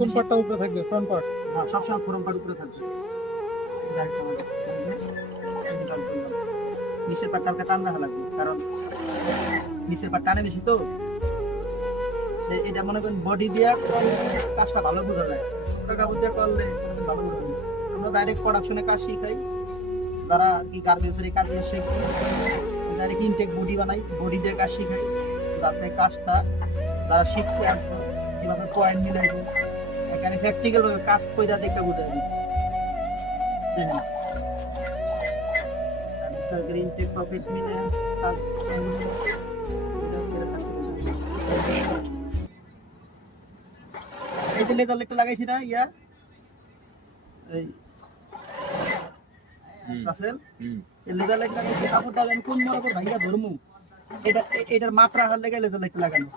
কোন পার্টটা উপরে থাকবে? Front part? হ্যাঁ, সবসময় ফ্রন্ট পার্ট উপরে থাকবে। নিচের পার্টটা আমাকে টান রাখা লাগবে, কারণ নিচের পার্ট টানে বেশি তো। এটা মনে করেন বডি দিয়ে কাজটা ভালো বোঝা যায়, কাপড় দিয়ে করলে ভালো বোঝা যায়। আমরা ডাইরেক্ট প্রোডাকশনে কাজ শিখাই, যারা কি গার্মেন্টসের কাজ শেখে ডাইরেক্ট ইনটেক বডি বানাই, বডি দিয়ে কাজ শিখাই, যাতে কাজটা যারা শিখতে আসবে কিভাবে পয়েন্ট মিলাইবে, এখানে প্র্যাকটিক্যাল ভাবে কাজ কইরা দেখে বোঝা যায়। ইনটেক প্রফিট মিলে কাজ এই যে লেজার লাইটটা লাগাইছি না ইয়া এই রাসেল, এই লেজার লাইট লাগাইছি, কাপড়টা আমি কোন বরাবর ভাইয়া ধরমু, এটার মাত্রা হার লেগে লেজার লাইট লাগানো।